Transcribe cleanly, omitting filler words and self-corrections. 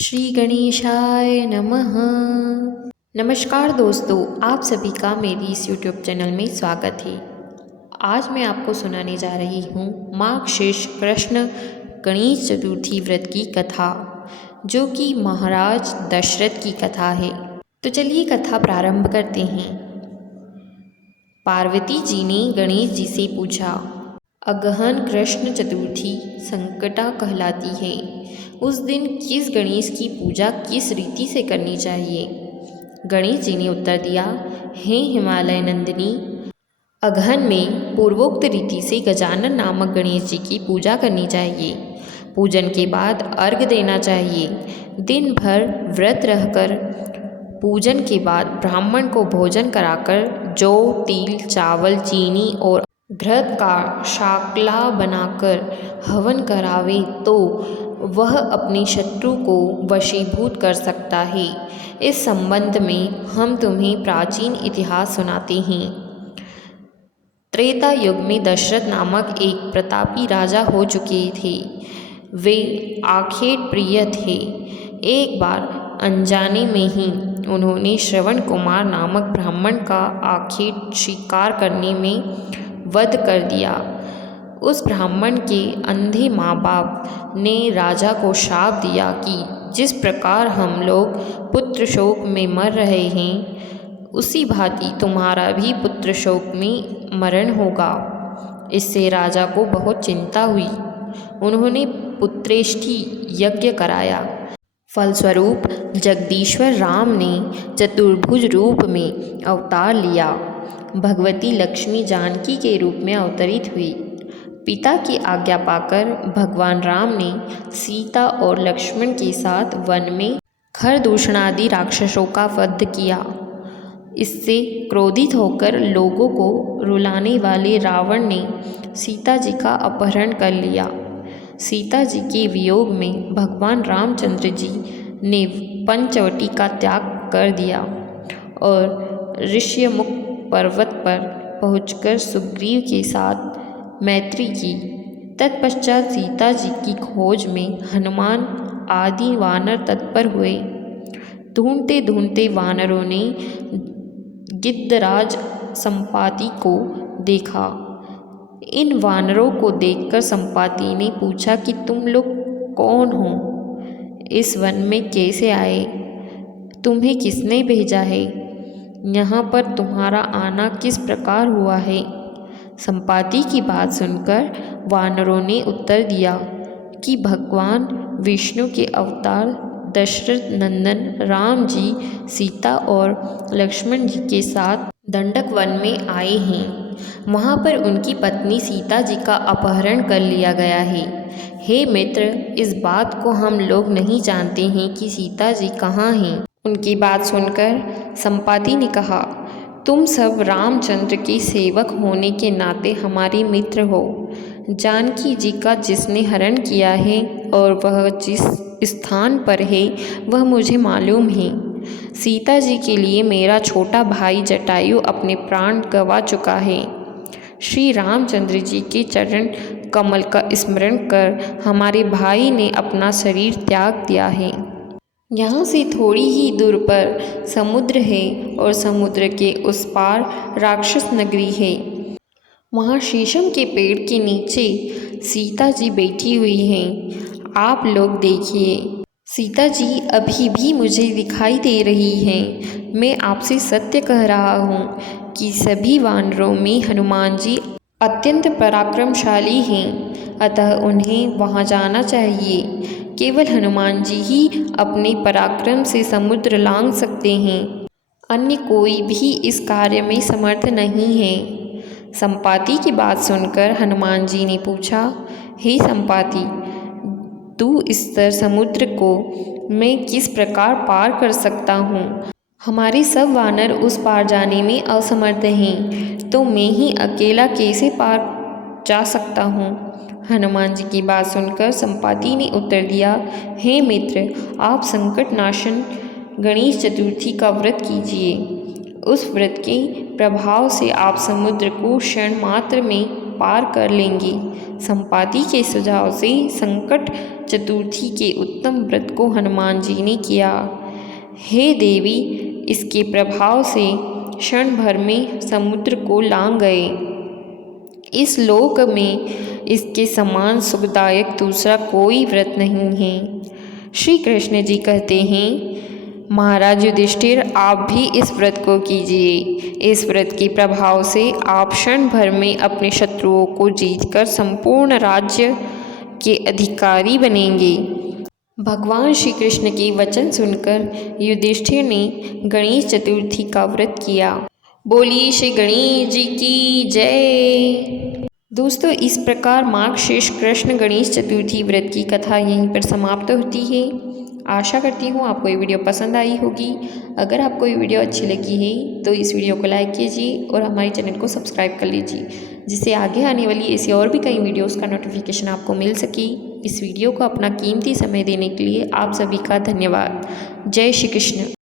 श्री गणेशाय नमः। नमस्कार दोस्तों, आप सभी का मेरी इस यूट्यूब चैनल में स्वागत है। आज मैं आपको सुनाने जा रही हूँ माघ शेष कृष्ण गणेश चतुर्थी व्रत की कथा, जो कि महाराज दशरथ की कथा है। तो चलिए कथा प्रारंभ करते हैं। पार्वती जी ने गणेश जी से पूछा, अगहन कृष्ण चतुर्थी संकटा कहलाती है। उस दिन किस गणेश की पूजा किस रीति से करनी चाहिए? गणेश जी ने उत्तर दिया, हे हिमालय नंदिनी, अगहन में पूर्वोक्त रीति से गजानन नामक गणेश जी की पूजा करनी चाहिए। पूजन के बाद अर्घ्य देना चाहिए। दिन भर व्रत रहकर पूजन के बाद ब्राह्मण को भोजन कराकर जौ, तिल, चावल, चीनी और घृत का शाकला बनाकर हवन करावे तो वह अपने शत्रु को वशीभूत कर सकता है। इस संबंध में हम तुम्हें प्राचीन इतिहास सुनाते हैं। त्रेता युग में दशरथ नामक एक प्रतापी राजा हो चुके थे। वे आखेट प्रिय थे। एक बार अनजाने में ही उन्होंने श्रवण कुमार नामक ब्राह्मण का आखेट शिकार करने में वध कर दिया। उस ब्राह्मण के अंधे माँ बाप ने राजा को शाप दिया कि जिस प्रकार हम लोग पुत्र शोक में मर रहे हैं, उसी भांति तुम्हारा भी पुत्र शोक में मरण होगा। इससे राजा को बहुत चिंता हुई। उन्होंने पुत्रेष्टि यज्ञ कराया। फलस्वरूप जगदीश्वर राम ने चतुर्भुज रूप में अवतार लिया। भगवती लक्ष्मी जानकी के रूप में अवतरित हुई। पिता की आज्ञा पाकर भगवान राम ने सीता और लक्ष्मण के साथ वन में खरदूषण आदि राक्षसों का वध किया। इससे क्रोधित होकर लोगों को रुलाने वाले रावण ने सीता जी का अपहरण कर लिया। सीता जी के वियोग में भगवान रामचंद्र जी ने पंचवटी का त्याग कर दिया और ऋष्यमुख पर्वत पर पहुंचकर सुग्रीव के साथ मैत्री की। तत्पश्चात सीता जी की खोज में हनुमान आदि वानर तत्पर हुए। ढूंढते ढूंढते वानरों ने गिद्धराज संपाति को देखा। इन वानरों को देखकर संपाति ने पूछा कि तुम लोग कौन हो? इस वन में कैसे आए? तुम्हें किसने भेजा है? यहाँ पर तुम्हारा आना किस प्रकार हुआ है? संपाति की बात सुनकर वानरों ने उत्तर दिया कि भगवान विष्णु के अवतार दशरथ नंदन राम जी सीता और लक्ष्मण जी के साथ दंडक वन में आए हैं। वहाँ पर उनकी पत्नी सीता जी का अपहरण कर लिया गया है। हे मित्र, इस बात को हम लोग नहीं जानते हैं कि सीता जी कहाँ हैं। उनकी बात सुनकर संपाति ने कहा, तुम सब रामचंद्र के सेवक होने के नाते हमारे मित्र हो। जानकी जी का जिसने हरण किया है और वह जिस स्थान पर है वह मुझे मालूम है। सीता जी के लिए मेरा छोटा भाई जटायु अपने प्राण गंवा चुका है। श्री रामचंद्र जी के चरण कमल का स्मरण कर हमारे भाई ने अपना शरीर त्याग दिया है। यहाँ से थोड़ी ही दूर पर समुद्र है और समुद्र के उस पार राक्षस नगरी है। वहाँ शीशम के पेड़ के नीचे सीता जी बैठी हुई हैं। आप लोग देखिए, सीता जी अभी भी मुझे दिखाई दे रही हैं। मैं आपसे सत्य कह रहा हूँ कि सभी वानरों में हनुमान जी अत्यंत पराक्रमशाली हैं, अतः उन्हें वहाँ जाना चाहिए। केवल हनुमान जी ही अपने पराक्रम से समुद्र लांघ सकते हैं। अन्य कोई भी इस कार्य में समर्थ नहीं है। संपाति की बात सुनकर हनुमान जी ने पूछा, हे संपाति, तू इस समुद्र को मैं किस प्रकार पार कर सकता हूँ? हमारे सब वानर उस पार जाने में असमर्थ हैं, तो मैं ही अकेला कैसे पार जा सकता हूँ? हनुमान जी की बात सुनकर संपाति ने उत्तर दिया, हे मित्र, आप संकट नाशन गणेश चतुर्थी का व्रत कीजिए। उस व्रत के प्रभाव से आप समुद्र को क्षण मात्र में पार कर लेंगे। संपाति के सुझाव से संकट चतुर्थी के उत्तम व्रत को हनुमान जी ने किया। हे देवी, इसके प्रभाव से क्षण भर में समुद्र को लांघ गए। इस लोक में इसके समान सुखदायक दूसरा कोई व्रत नहीं है। श्री कृष्ण जी कहते हैं, महाराज युधिष्ठिर, आप भी इस व्रत को कीजिए। इस व्रत के प्रभाव से आप क्षण भर में अपने शत्रुओं को जीतकर संपूर्ण राज्य के अधिकारी बनेंगे। भगवान श्री कृष्ण के वचन सुनकर युधिष्ठिर ने गणेश चतुर्थी का व्रत किया। बोलिए श्री गणेश जी की जय। दोस्तों, इस प्रकार मार्गशीर्ष कृष्ण गणेश चतुर्थी व्रत की कथा यहीं पर समाप्त होती है। आशा करती हूँ आपको ये वीडियो पसंद आई होगी। अगर आपको ये वीडियो अच्छी लगी है तो इस वीडियो को लाइक कीजिए और हमारे चैनल को सब्सक्राइब कर लीजिए, जिससे आगे आने वाली ऐसी और भी कई वीडियोस का नोटिफिकेशन आपको मिल सके। इस वीडियो को अपना कीमती समय देने के लिए आप सभी का धन्यवाद। जय श्री कृष्ण।